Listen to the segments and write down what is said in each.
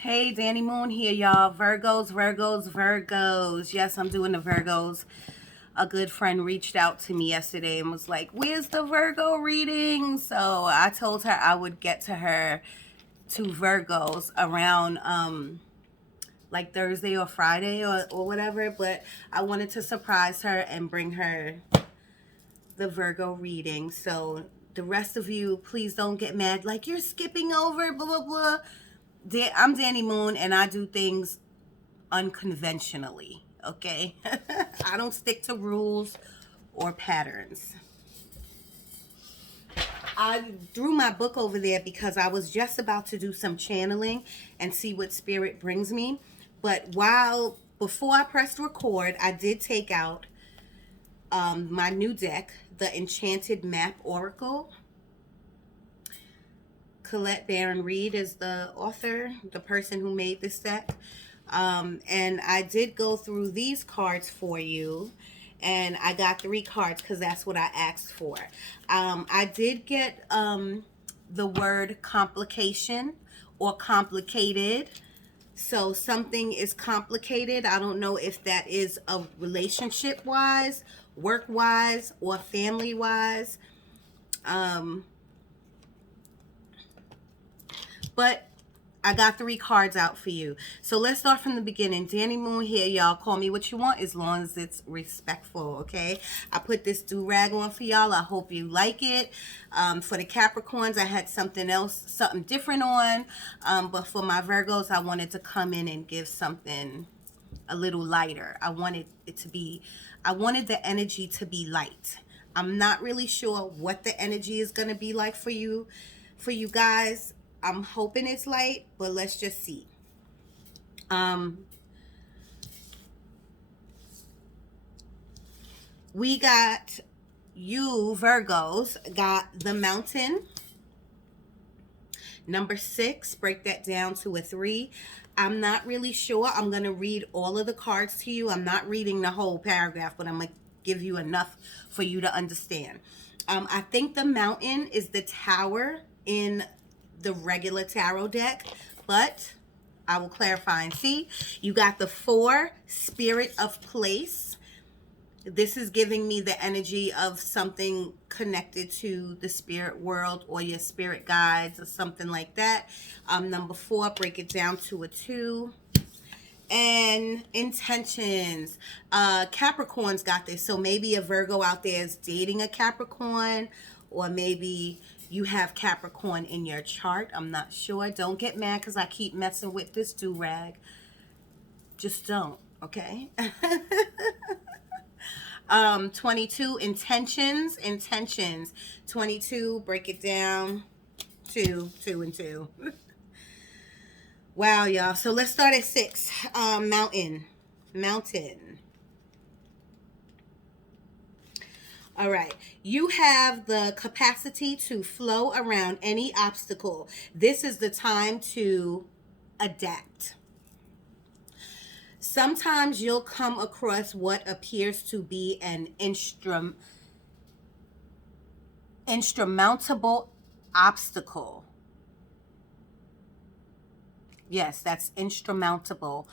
Hey, Danny Moon here, y'all. Virgos, Virgos, Virgos. Yes, I'm doing the Virgos. A good friend reached out to me yesterday and was like, "Where's the Virgo reading?" So I told her I would get to her to Virgos around like Thursday or Friday or whatever. But I wanted to surprise her and bring her the Virgo reading. So the rest of you, please don't get mad like you're skipping over blah blah blah. I'm Danny Moon, and I do things unconventionally, okay? I don't stick to rules or patterns. I threw my book over there because I was just about to do some channeling and see what spirit brings me. But before I pressed record, I did take out my new deck, the Enchanted Map Oracle. Colette Baron Reed is the author, the person who made this deck. And I did go through these cards for you. And I got 3 cards because that's what I asked for. I did get the word complication or complicated. So something is complicated. I don't know if that is a relationship wise, work wise, or family wise. But I got 3 cards out for you. So let's start from the beginning. Danny Moon here, y'all. Call me what you want as long as it's respectful, okay? I put this do-rag on for y'all. I hope you like it. For the Capricorns, I had something else, something different on. But for my Virgos, I wanted to come in and give something a little lighter. I wanted the energy to be light. I'm not really sure what the energy is going to be like for you guys. I'm hoping it's light, but let's just see. We got you, Virgos, got the Mountain. Number 6, break that down to a 3. I'm not really sure. I'm going to read all of the cards to you. I'm not reading the whole paragraph, but I'm going to give you enough for you to understand. I think the Mountain is the tower in the regular tarot deck, but I will clarify and see. You got the 4, Spirit of Place. This is giving me the energy of something connected to the spirit world or your spirit guides or something like that. Number 4, break it down to a 2. And intentions. Capricorn's got this. So maybe a Virgo out there is dating a Capricorn, or maybe you have Capricorn in your chart. I'm not sure. Don't get mad because I keep messing with this do-rag. Just don't, okay? 22, intentions. 22, break it down. 2 and 2. Wow, y'all. So let's start at 6. Mountain. All right. You have the capacity to flow around any obstacle. This is the time to adapt. Sometimes you'll come across what appears to be an insurmountable obstacle. Yes, that's insurmountable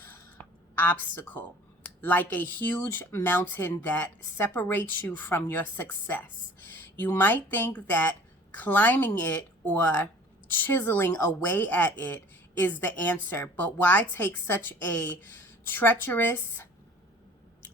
obstacle. Like a huge mountain that separates you from your success. You might think that climbing it or chiseling away at it is the answer, but why take such a treacherous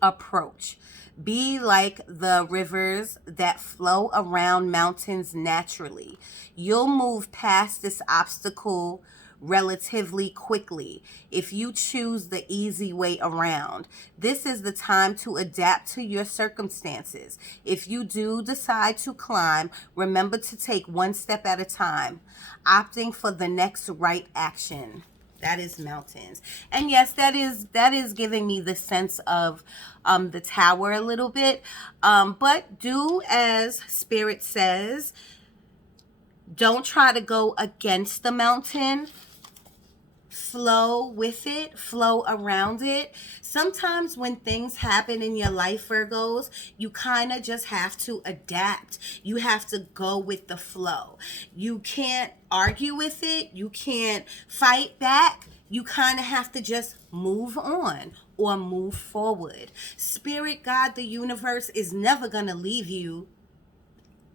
approach? Be like the rivers that flow around mountains naturally. You'll move past this obstacle relatively quickly if you choose the easy way around. This is the time to adapt to your circumstances. If you do decide to climb, remember to take one step at a time, opting for the next right action. That is mountains. And yes, that is giving me the sense of the tower a little bit. But do as Spirit says. Don't try to go against the mountain. Flow with it, flow around it. Sometimes when things happen in your life, Virgos, you kind of just have to adapt. You have to go with the flow. You can't argue with it. You can't fight back. you kind of have to just move on or move forward. Spirit, God, the universe is never going to leave you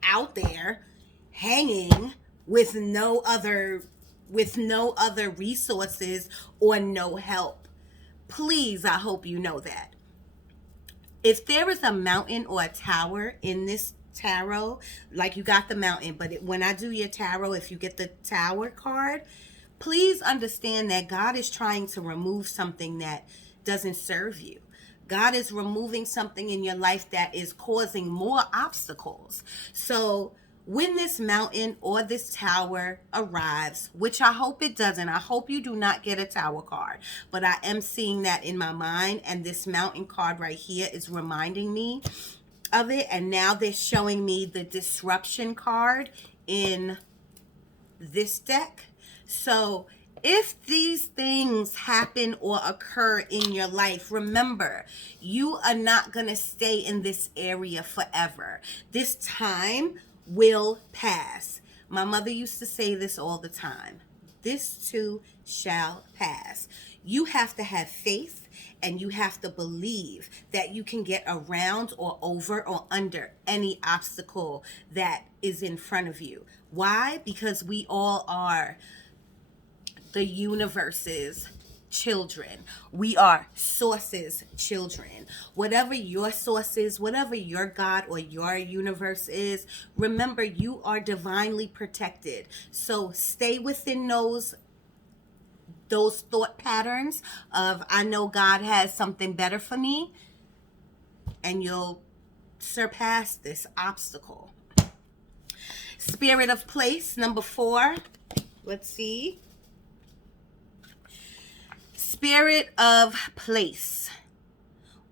out there hanging with no other resources or no help. Please, I hope you know that. If there is a mountain or a tower in this tarot, like you got the mountain, but when I do your tarot, if you get the tower card, please understand that God is trying to remove something that doesn't serve you. God is removing something in your life that is causing more obstacles. So when this mountain or this tower arrives, which I hope it doesn't, I hope you do not get a tower card, but I am seeing that in my mind, and this mountain card right here is reminding me of it. And now they're showing me the disruption card in this deck. So if these things happen or occur in your life, remember, you are not going to stay in this area forever. This time will pass. My mother used to say this all the time. This too shall pass. You have to have faith, and you have to believe that you can get around or over or under any obstacle that is in front of you. Why? Because we all are the universe's children. We are source's children. Whatever your source is, whatever your God or your universe is, remember, you are divinely protected. So stay within those thought patterns of, I know God has something better for me, and you'll surpass this obstacle. Spirit of place, number 4. Let's see. Spirit of place.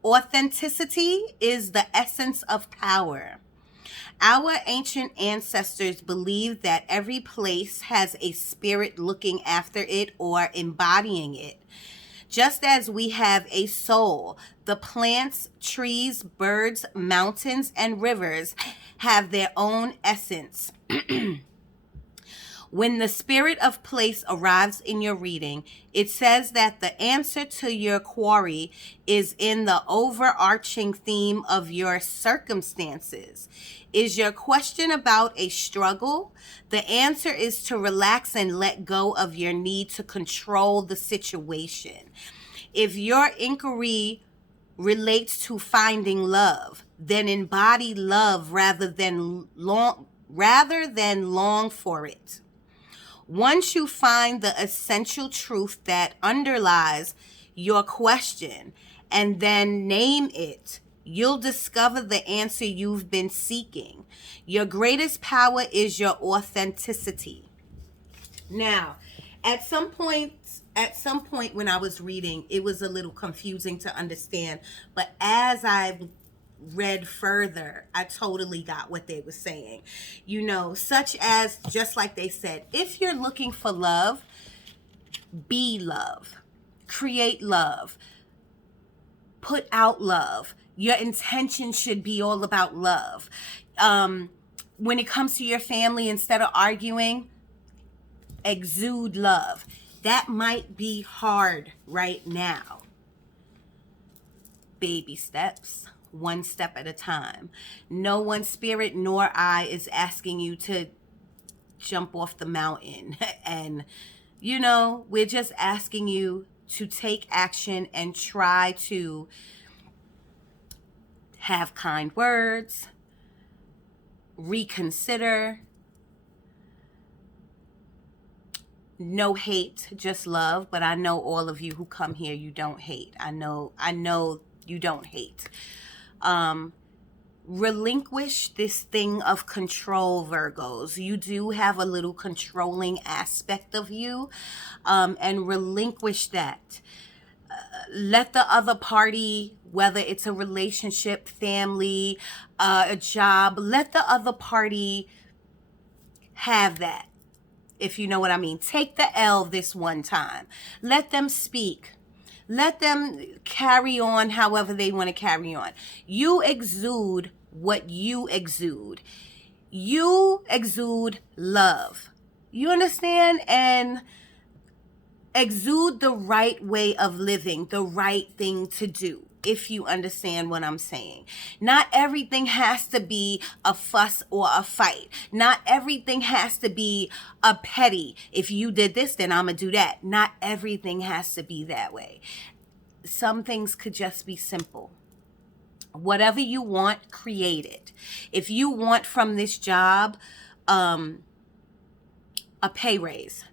Authenticity is the essence of power. Our ancient ancestors believed that every place has a spirit looking after it or embodying it. Just as we have a soul, the plants, trees, birds, mountains, and rivers have their own essence. When the spirit of place arrives in your reading, it says that the answer to your query is in the overarching theme of your circumstances. Is your question about a struggle? The answer is to relax and let go of your need to control the situation. If your inquiry relates to finding love, then embody love rather than long for it. Once you find the essential truth that underlies your question and then name it, you'll discover the answer you've been seeking. Your greatest power is your authenticity. Now, at some point when I was reading, it was a little confusing to understand, but as I've read further, I totally got what they were saying. Such as, just like they said, if you're looking for love, be love, create love, put out love. Your intention should be all about love. When it comes to your family, instead of arguing, exude love. That might be hard right now. Baby steps. One step at a time. No one, spirit nor I, is asking you to jump off the mountain. And, we're just asking you to take action and try to have kind words, reconsider, no hate, just love. But I know all of you who come here, you don't hate. I know you don't hate. Relinquish this thing of control, Virgos. You do have a little controlling aspect of you, and relinquish that. Let the other party, whether it's a relationship, family, a job, let the other party have that, if you know what I mean. Take the L this one time. Let them speak. Let them carry on however they want to carry on. You exude what you exude. You exude love. You understand? And Exude the right way of living, the right thing to do, if you understand what I'm saying. Not everything has to be a fuss or a fight. Not everything has to be a petty. If you did this, then I'm going to do that. Not everything has to be that way. Some things could just be simple. Whatever you want, create it. If you want from this job a pay raise,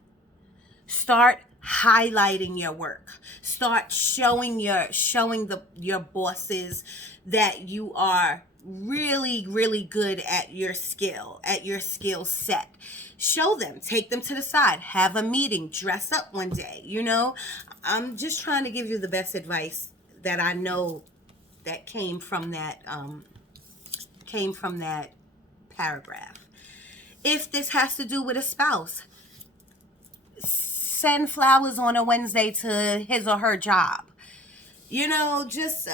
start highlighting your work. Start showing your bosses that you are really, really good at your skill set. Show them, take them to the side, have a meeting, dress up one day. You know, I'm just trying to give you the best advice that I know that came from that paragraph. If this has to do with a spouse, send flowers on a Wednesday to his or her job. You know, just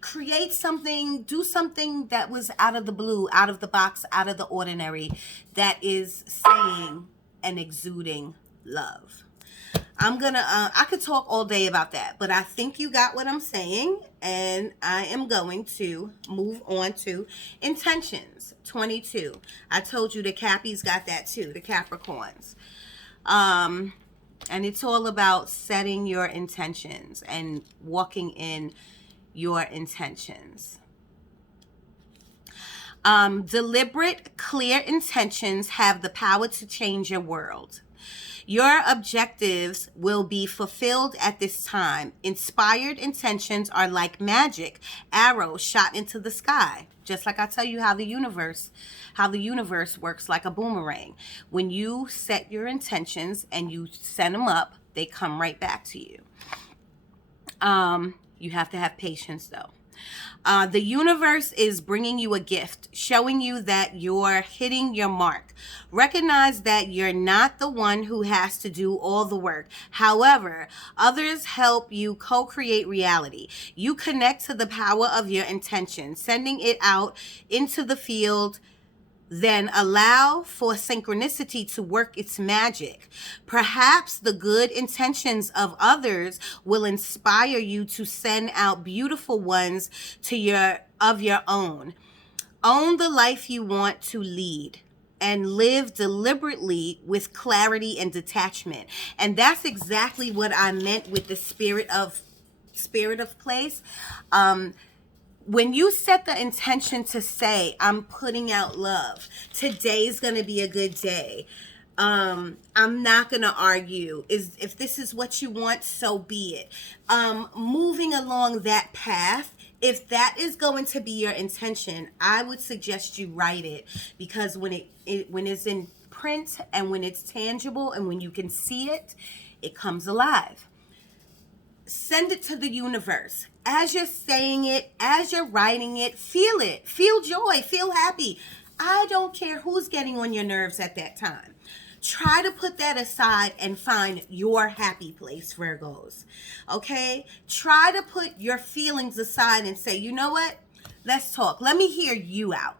create something, do something that was out of the blue, out of the box, out of the ordinary, that is saying and exuding love. I could talk all day about that, but I think you got what I'm saying, and I am going to move on to intentions. 22. I told you the Cappies got that too, the Capricorns. And it's all about setting your intentions and walking in your intentions. Deliberate, clear intentions have the power to change your world. Your objectives will be fulfilled at this time. Inspired intentions are like magic arrows shot into the sky. Just like I tell you how the universe works like a boomerang. When you set your intentions and you send them up, they come right back to you. You have to have patience though. The universe is bringing you a gift, showing you that you're hitting your mark. Recognize that you're not the one who has to do all the work. However, others help you co-create reality. You connect to the power of your intention, sending it out into the field. Then allow for synchronicity to work its magic. Perhaps the good intentions of others will inspire you to send out beautiful ones of your own. Own the life you want to lead and live deliberately with clarity and detachment. And that's exactly what I meant with the spirit of place. When you set the intention to say, I'm putting out love, today's going to be a good day. I'm not going to argue. If this is what you want, so be it. Moving along that path, if that is going to be your intention, I would suggest you write it, because when it's in print and when it's tangible and when you can see it, it comes alive. Send it to the universe. As you're saying it, as you're writing it, feel joy, feel happy. I don't care who's getting on your nerves at that time. Try to put that aside and find your happy place, Virgos. Okay? Try to put your feelings aside and say, you know what? Let's talk. Let me hear you out.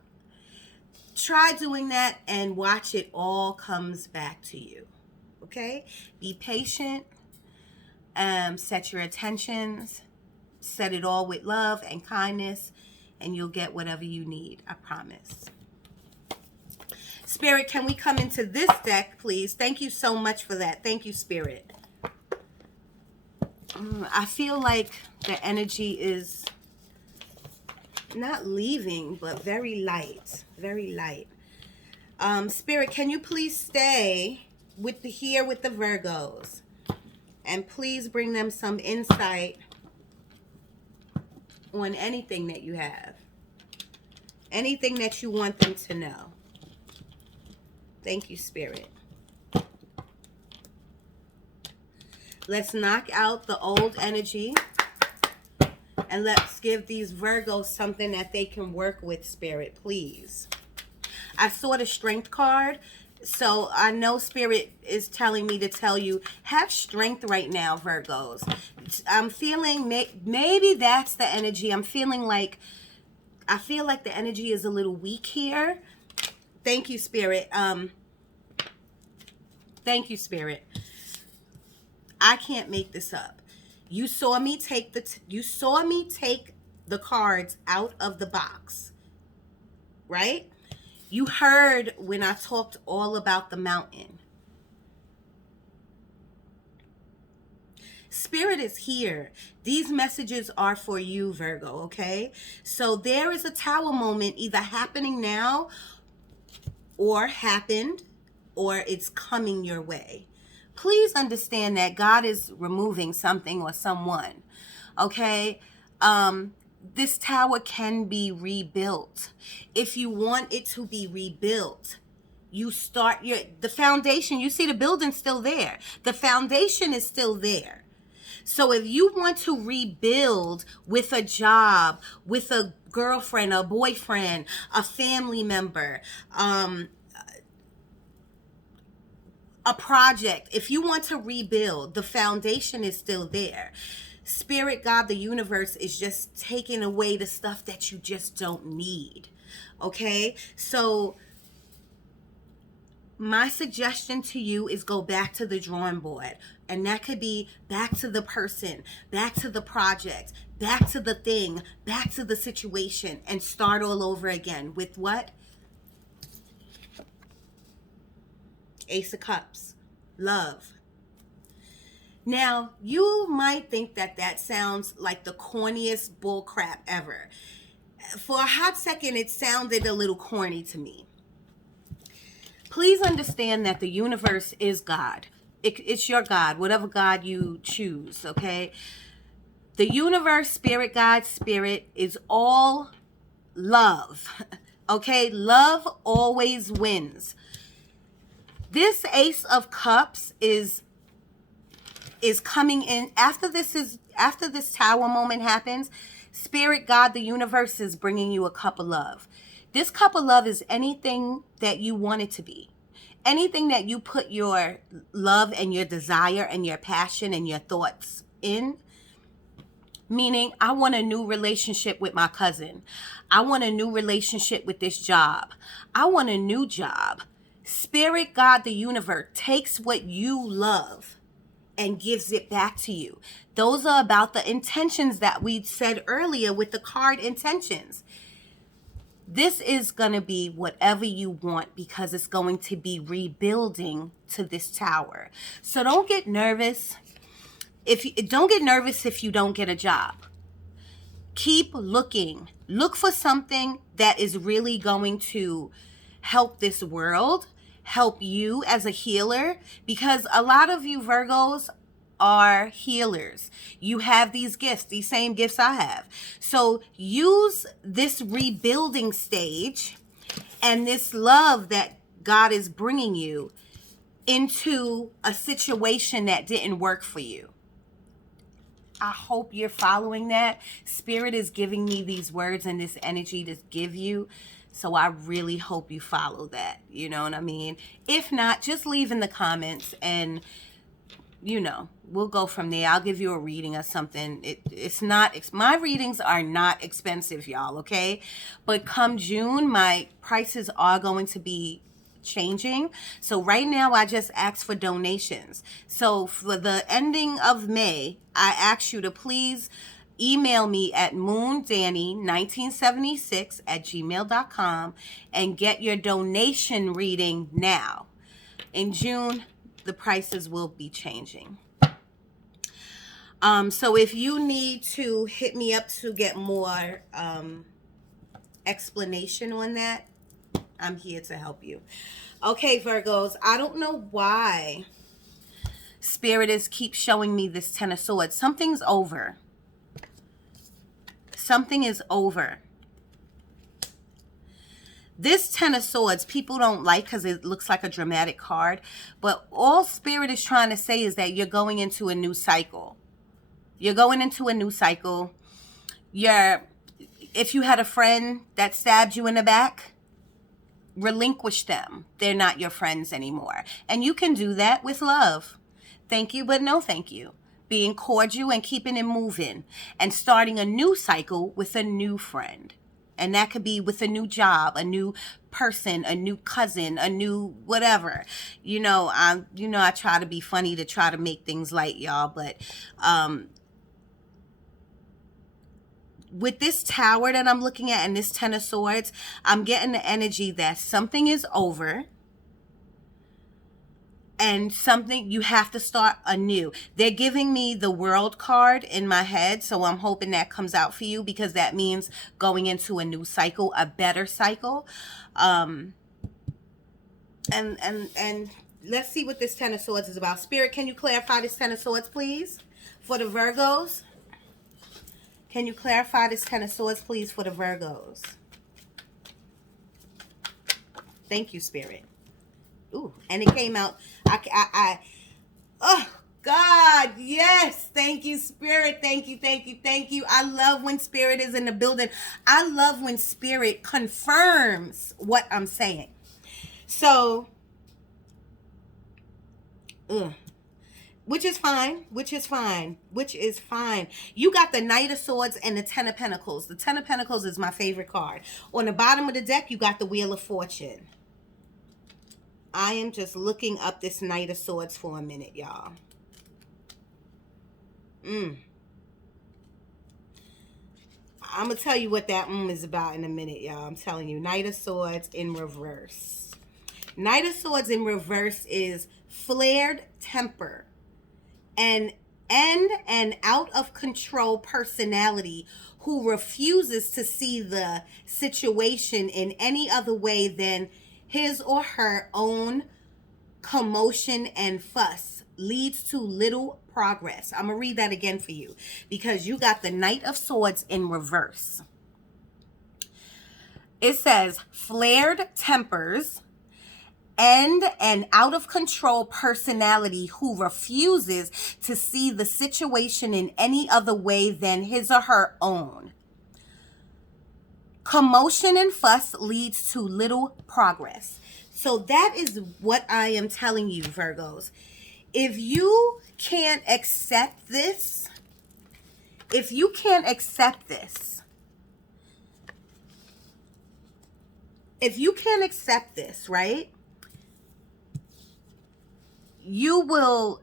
Try doing that and watch it all comes back to you. Okay? Be patient. Set your intentions. Set it all with love and kindness, and you'll get whatever you need. I promise. Spirit, can we come into this deck, please? Thank you so much for that. Thank you, Spirit. I feel like the energy is not leaving, but very light. Very light. Spirit, can you please stay with the Virgos? And please bring them some insight on anything that you have. Anything that you want them to know. Thank you, Spirit. Let's knock out the old energy. And let's give these Virgos something that they can work with, Spirit, please. I saw the Strength card. So I know Spirit is telling me to tell you, have strength right now, Virgos. I'm feeling, maybe that's the energy. I feel like the energy is a little weak here. Thank you, Spirit. Thank you, Spirit. I can't make this up. You saw me take the cards out of the box, right? You heard when I talked all about the mountain. Spirit is here. These messages are for you, Virgo, okay? So there is a tower moment either happening now or happened or it's coming your way. Please understand that God is removing something or someone, okay? This tower can be rebuilt. If you want it to be rebuilt, you start the foundation. You see the building's still there. The foundation is still there. So if you want to rebuild with a job, with a girlfriend, a boyfriend, a family member, a project, if you want to rebuild, the foundation is still there. Spirit, God, the universe is just taking away the stuff that you just don't need. Okay? So my suggestion to you is go back to the drawing board. And that could be back to the person, back to the project, back to the thing, back to the situation, and start all over again with what? Ace of Cups. Love. Now, you might think that that sounds like the corniest bullcrap ever. For a hot second, it sounded a little corny to me. Please understand that the universe is God. It's your God, whatever God you choose, okay? The universe, spirit, God, spirit is all love, okay? Love always wins. This Ace of Cups is coming in after this tower moment happens. Spirit, God, the universe is bringing you a cup of love. This cup of love is anything that you want it to be. Anything that you put your love and your desire and your passion and your thoughts in. Meaning, I want a new relationship with my cousin. I want a new relationship with this job. I want a new job. Spirit, God, the universe takes what you love and gives it back to you. Those are about the intentions that we said earlier with the card intentions. This is going to be whatever you want because it's going to be rebuilding to this tower. So don't get nervous. Don't get nervous if you don't get a job. Keep looking. Look for something that is really going to help this world, help you as a healer, because a lot of you Virgos are healers. You have these gifts, these same gifts I have. So use this rebuilding stage and this love that God is bringing you into a situation that didn't work for you. I hope you're following that. Spirit is giving me these words and this energy to give you. So I really hope you follow that. You know what I mean? If not, just leave in the comments and we'll go from there. I'll give you a reading or something. My readings are not expensive, y'all, okay? But come June, my prices are going to be changing. So right now, I just ask for donations. So for the ending of May, I ask you to please email me at moondanny1976@gmail.com and get your donation reading now. In June, the prices will be changing. So if you need to hit me up to get more explanation on that, I'm here to help you. Okay, Virgos, I don't know why Spirit keeps showing me this Ten of Swords. Something's over. Something is over. This Ten of Swords, people don't like because it looks like a dramatic card. But all Spirit is trying to say is that you're going into a new cycle. You're going into a new cycle. If you had a friend that stabbed you in the back, relinquish them. They're not your friends anymore. And you can do that with love. Thank you, but no thank you. Being cordial and keeping it moving. And starting a new cycle with a new friend. And that could be with a new job, a new person, a new cousin, a new whatever. I try to be funny to try to make things light, y'all, but with this tower that I'm looking at and this Ten of Swords, I'm getting the energy that something is over and something you have to start anew. They're giving me the World card in my head, so I'm hoping that comes out for you, because that means going into a new cycle, a better cycle. And let's see what this Ten of Swords is about. Spirit, can you clarify this Ten of Swords, please, for the Virgos? Can you clarify this Ten of Swords, please, for the Virgos? Thank you, Spirit. Ooh, and it came out. Oh, God, yes. Thank you, Spirit. Thank you, thank you, thank you. I love when Spirit is in the building. I love when Spirit confirms what I'm saying. So, which is fine. You got the Knight of Swords and the Ten of Pentacles. The Ten of Pentacles is my favorite card. On the bottom of the deck, you got the Wheel of Fortune. I am just looking up this Knight of Swords for a minute, y'all. I'm going to tell you what that is about in a minute, y'all. I'm telling you. Knight of Swords in reverse. Knight of Swords in reverse is flared temper and an out of control personality who refuses to see the situation in any other way than his or her own commotion and fuss leads to little progress. I'm going to read that again for you, because you got the Knight of Swords in reverse. It says flared tempers and an out of control personality who refuses to see the situation in any other way than his or her own. Commotion and fuss leads to little progress. So that is what I am telling you, Virgos. If you can't accept this, right, you will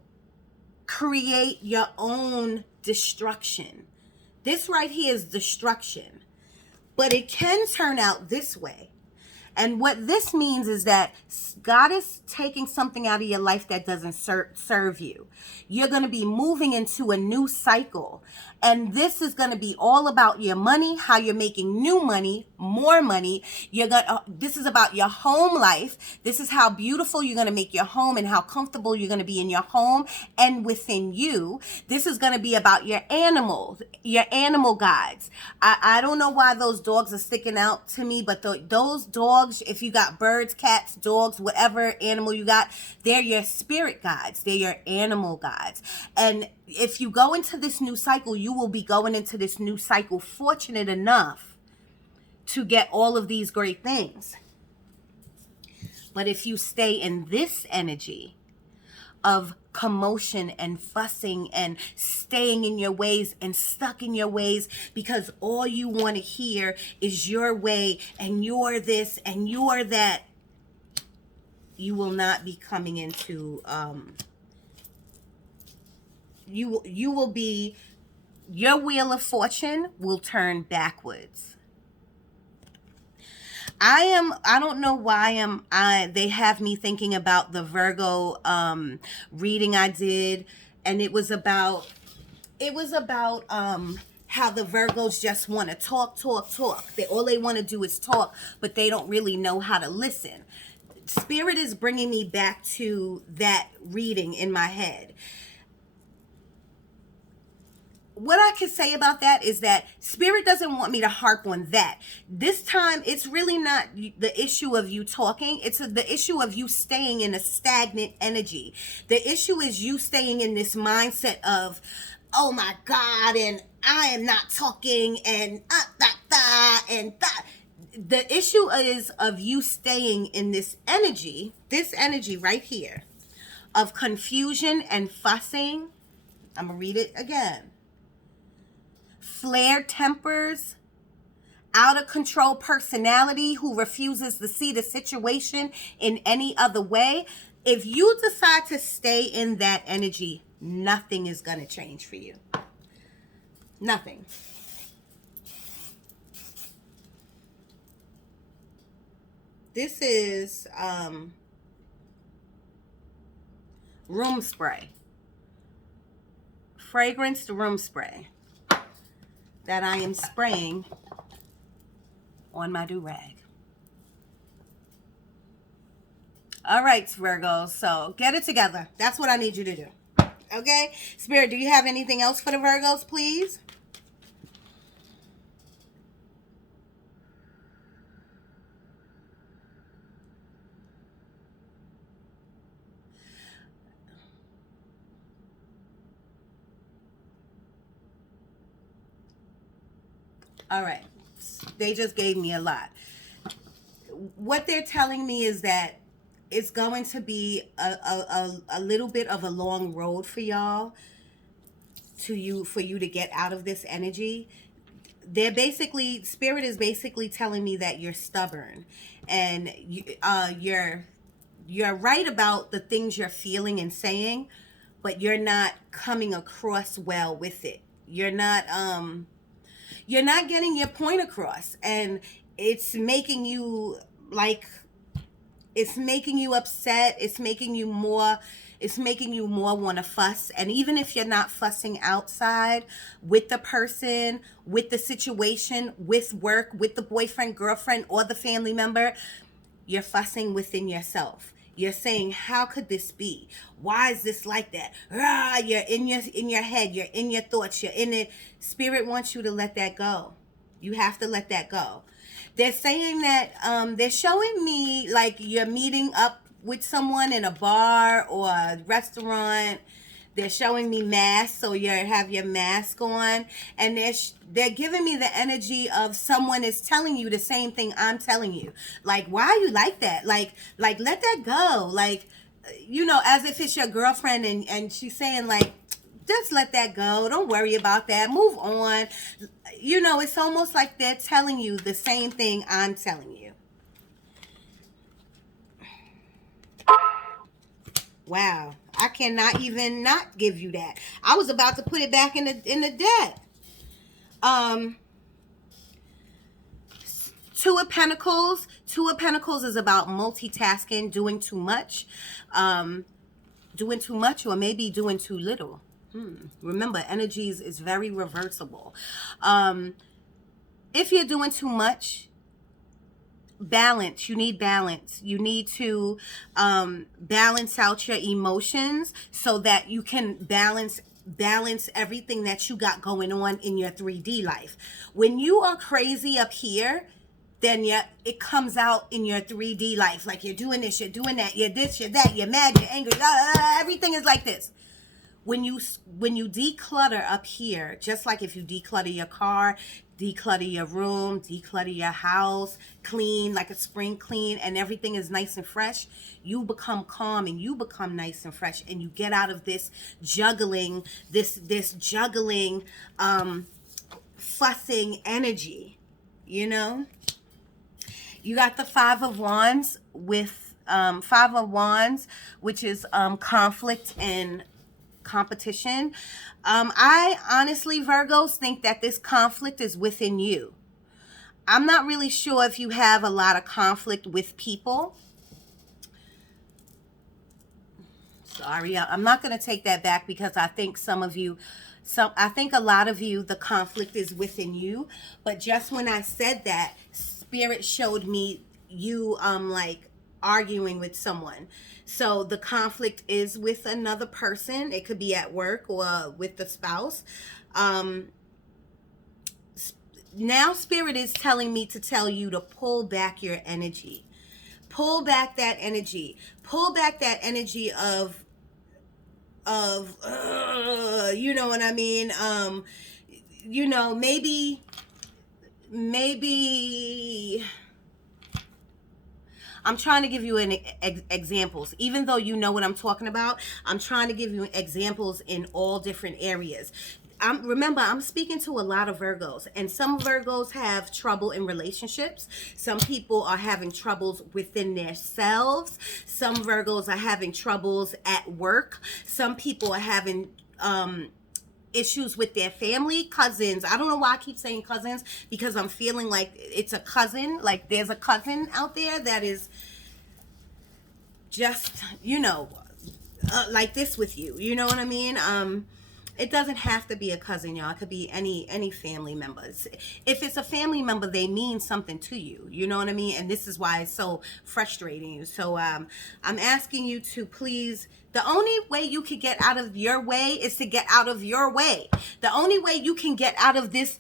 create your own destruction. This right here is destruction. But it can turn out this way. And what this means is that God is taking something out of your life that doesn't serve you. You're going to be moving into a new cycle. And this is going to be all about your money, how you're making new money, more money. This is about your home life. This is how beautiful you're going to make your home and how comfortable you're going to be in your home and within you. This is going to be about your animals, your animal guides. I don't know why those dogs are sticking out to me, but those dogs, if you got birds, cats, dogs, whatever animal you got, they're your spirit guides. They're your animal guides. And if you go into this new cycle, you will be going into this new cycle fortunate enough to get all of these great things. But if you stay in this energy of commotion and fussing and staying in your ways and stuck in your ways because all you want to hear is your way and you're this and you're that, you will not be coming into you will be, your wheel of fortune will turn backwards. I don't know why they have me thinking about the Virgo reading I did, and it was about how the Virgos just want to talk. All they want to do is talk, but they don't really know how to listen. Spirit is bringing me back to that reading in my head. What I can say about that is that Spirit doesn't want me to harp on that. This time, it's really not the issue of you talking. It's the issue of you staying in a stagnant energy. The issue is you staying in this mindset of, oh my God, and I am not talking, and the issue is of you staying in this energy right here of confusion and fussing. I'm going to read it again. Flared tempers out of control personality who refuses to see the situation in any other way, if you decide to stay in that energy, nothing is going to change for you. Nothing. This is room spray. Fragranced room spray that I am spraying on my do-rag. All right, Virgo, so get it together. That's what I need you to do. Okay? Spirit, do you have anything else for the Virgos, please? All right. They just gave me a lot. What they're telling me is that it's going to be a little bit of a long road for y'all for you to get out of this energy. They're basically, Spirit is basically telling me that you're stubborn, and you're right about the things you're feeling and saying, but you're not coming across well with it. You're not getting your point across, and it's making you upset. It's making you more want to fuss. And even if you're not fussing outside with the person, with the situation, with work, with the boyfriend, girlfriend, or the family member, you're fussing within yourself. You're saying, how could this be? Why is this like that? You're in your head. You're in your thoughts. You're in it. Spirit wants you to let that go. You have to let that go. They're saying that they're showing me like you're meeting up with someone in a bar or a restaurant. They're showing me masks, so you have your mask on, and they're giving me the energy of someone is telling you the same thing I'm telling you. Like, why are you like that? Like let that go. Like, as if it's your girlfriend, and she's saying like, just let that go. Don't worry about that. Move on. It's almost like they're telling you the same thing I'm telling you. Wow. I cannot even not give you that. I was about to put it back in the deck. Two of Pentacles. Two of Pentacles is about multitasking, doing too much. Doing too much, or maybe doing too little. Remember, energies is very reversible. If you're doing too much, balance. You need balance. You need to balance out your emotions so that you can balance everything that you got going on in your 3D life. When you are crazy up here, then it comes out in your 3D life. Like, you're doing this, you're doing that, you're this, you're that, you're mad, you're angry, everything is like this. When you declutter up here, just like if you declutter your car, declutter your room, declutter your house, clean like a spring clean, and everything is nice and fresh, you become calm and you become nice and fresh, and you get out of this juggling, fussing energy. You got the Five of Wands with Five of Wands, which is conflict and competition. I honestly, Virgos, think that this conflict is within you. I'm not really sure if you have a lot of conflict with people. Sorry, I'm not going to take that back, because I think I think a lot of you, the conflict is within you. But just when I said that, Spirit showed me you like arguing with someone. So the conflict is with another person. It could be at work or with the spouse. Now Spirit is telling me to tell you to pull back your energy. Pull back that energy. Pull back that energy of you know what I mean? Maybe I'm trying to give you examples. Even though you know what I'm talking about, I'm trying to give you examples in all different areas. Remember, I'm speaking to a lot of Virgos, and some Virgos have trouble in relationships. Some people are having troubles within themselves. Some Virgos are having troubles at work. Some people are having issues with their family, cousins. I don't know why I keep saying cousins, because I'm feeling like it's a cousin. Like there's a cousin out there that is just, like this with you. You know what I mean? It doesn't have to be a cousin, y'all. It could be any family members. If it's a family member, they mean something to you. You know what I mean? And this is why it's so frustrating you. So I'm asking you to please. The only way you can get out of your way is to get out of your way. The only way you can get out of this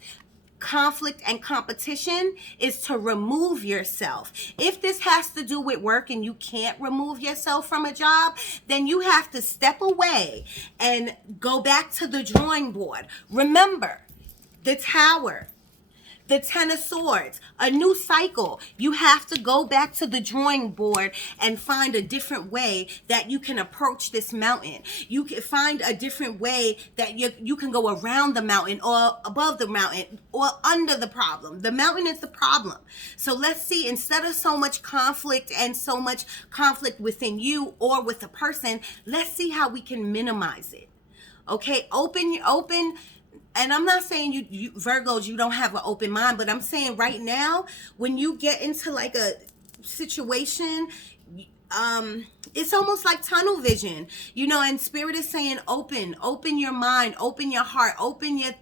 conflict and competition is to remove yourself. If this has to do with work and you can't remove yourself from a job, then you have to step away and go back to the drawing board. Remember, the Tower, the Ten of Swords, a new cycle. You have to go back to the drawing board and find a different way that you can approach this mountain. You can find a different way that you can go around the mountain or above the mountain or under the problem. The mountain is the problem. So let's see, instead of so much conflict and so much conflict within you or with a person, let's see how we can minimize it. Okay, open. And I'm not saying you Virgos, you don't have an open mind, but I'm saying right now, when you get into like a situation, it's almost like tunnel vision, and Spirit is saying open your mind, open your heart, open your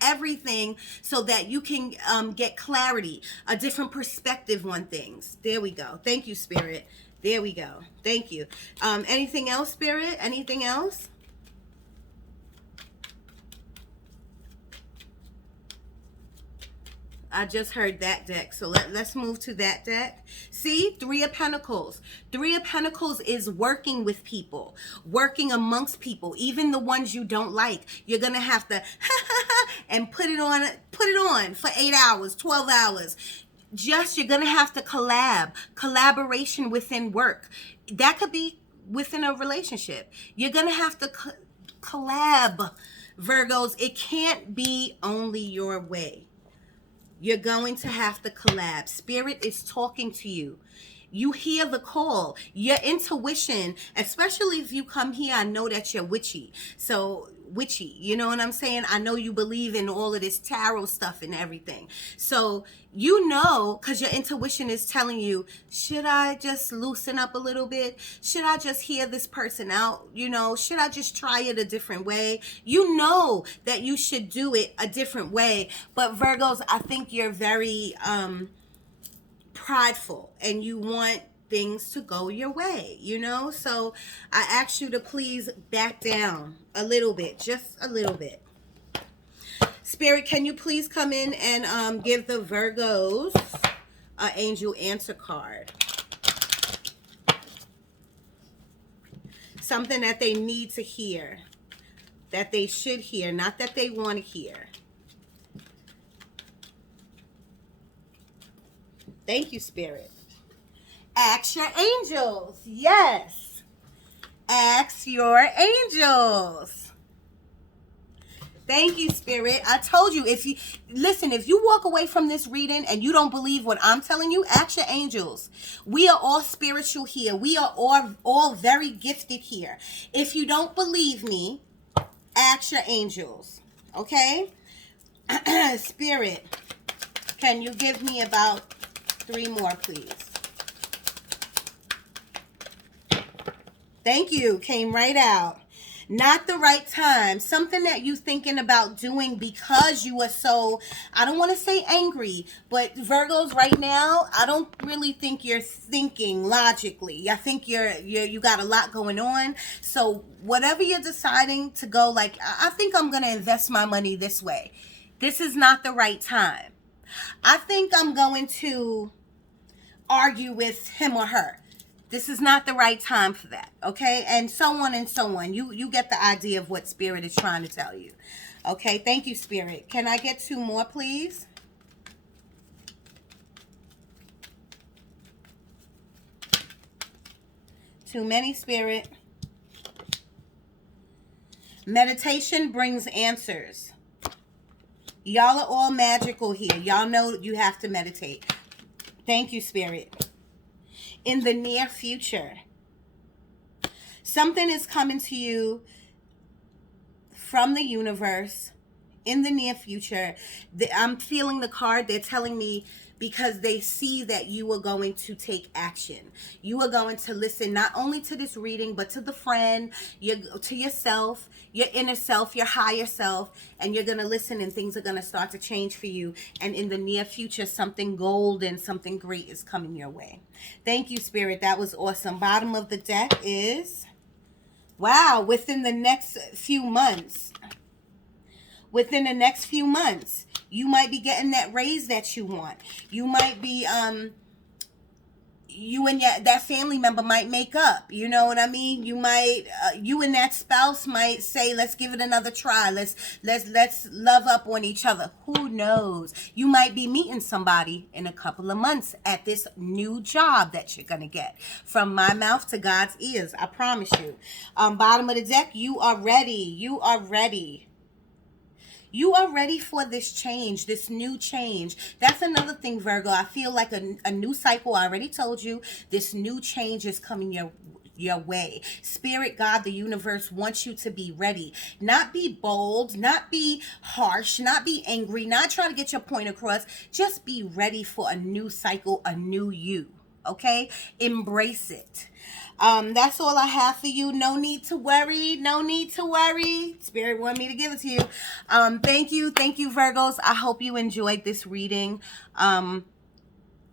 everything, so that you can get clarity, a different perspective on things. There we go. Thank you, Spirit. There we go. Thank you. Anything else, Spirit? Anything else? I just heard that deck. So let's move to that deck. See, Three of Pentacles. Three of Pentacles is working with people, working amongst people, even the ones you don't like. You're going to have to and put it on for 8 hours, 12 hours. You're going to have to collaboration within work. That could be within a relationship. You're going to have to collab, Virgos. It can't be only your way. You're going to have to collab. Spirit is talking to you. You hear the call. Your intuition, especially if you come here, I know that you're witchy. So witchy, you know what I'm saying? I know you believe in all of this tarot stuff and everything. So because your intuition is telling you, should I just loosen up a little bit? Should I just hear this person out? Should I just try it a different way? You know that you should do it a different way. But Virgos, I think you're very prideful and you want things to go your way, So I ask you to please back down a little bit, just a little bit. Spirit, can you please come in and give the Virgos an angel answer card? Something that they need to hear, that they should hear, not that they want to hear. Thank you, Spirit. Ask your angels. Yes. Ask your angels. Thank you, Spirit. I told you, if you walk away from this reading and you don't believe what I'm telling you, ask your angels. We are all spiritual here. We are all very gifted here. If you don't believe me, ask your angels. Okay? Spirit, can you give me about 3 more, please? Thank you. Came right out. Not the right time. Something that you're thinking about doing because you are so, I don't want to say angry, but Virgos right now, I don't really think you're thinking logically. I think you got a lot going on. So whatever you're deciding to go, like, I think I'm going to invest my money this way. This is not the right time. I think I'm going to argue with him or her. This is not the right time for that, okay? And so on and so on. You get the idea of what Spirit is trying to tell you. Okay, thank you, Spirit. Can I get 2 more, please? Too many, Spirit. Meditation brings answers. Y'all are all magical here. Y'all know you have to meditate. Thank you, Spirit. In the near future, something is coming to you from the universe in the near future. I'm feeling the card. They're telling me because they see that you are going to take action. You are going to listen not only to this reading, but to the friend, to yourself, your inner self, your higher self, and you're going to listen and things are going to start to change for you. And in the near future, something golden, something great is coming your way. Thank you, Spirit. That was awesome. Bottom of the deck is, wow, within the next few months. Within the next few months, you might be getting that raise that you want. You might be, you and that family member might make up. You know what I mean? You might, you and that spouse might say, let's give it another try. Let's love up on each other. Who knows? You might be meeting somebody in a couple of months at this new job that you're going to get. From my mouth to God's ears, I promise you. Bottom of the deck, you are ready. You are ready. You are ready for this change, this new change. That's another thing, Virgo. I feel like a new cycle. I already told you this new change is coming your way. Spirit, God, the universe wants you to be ready. Not be bold, not be harsh, not be angry, not try to get your point across. Just be ready for a new cycle, a new you. Okay? Embrace it. That's all I have for you. No need to worry. No need to worry. Spirit wanted me to give it to you. Thank you. Thank you, Virgos. I hope you enjoyed this reading.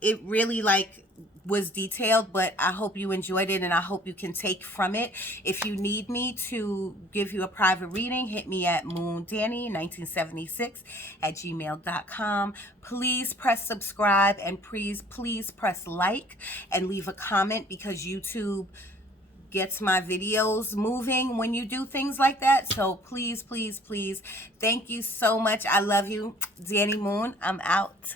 It really was detailed, but I hope you enjoyed it and I hope you can take from it. If you need me to give you a private reading, hit me at moondanny1976@gmail.com. Please press subscribe and please press like and leave a comment because YouTube gets my videos moving when you do things like that. So please, thank you so much. I love you. Danny Moon, I'm out.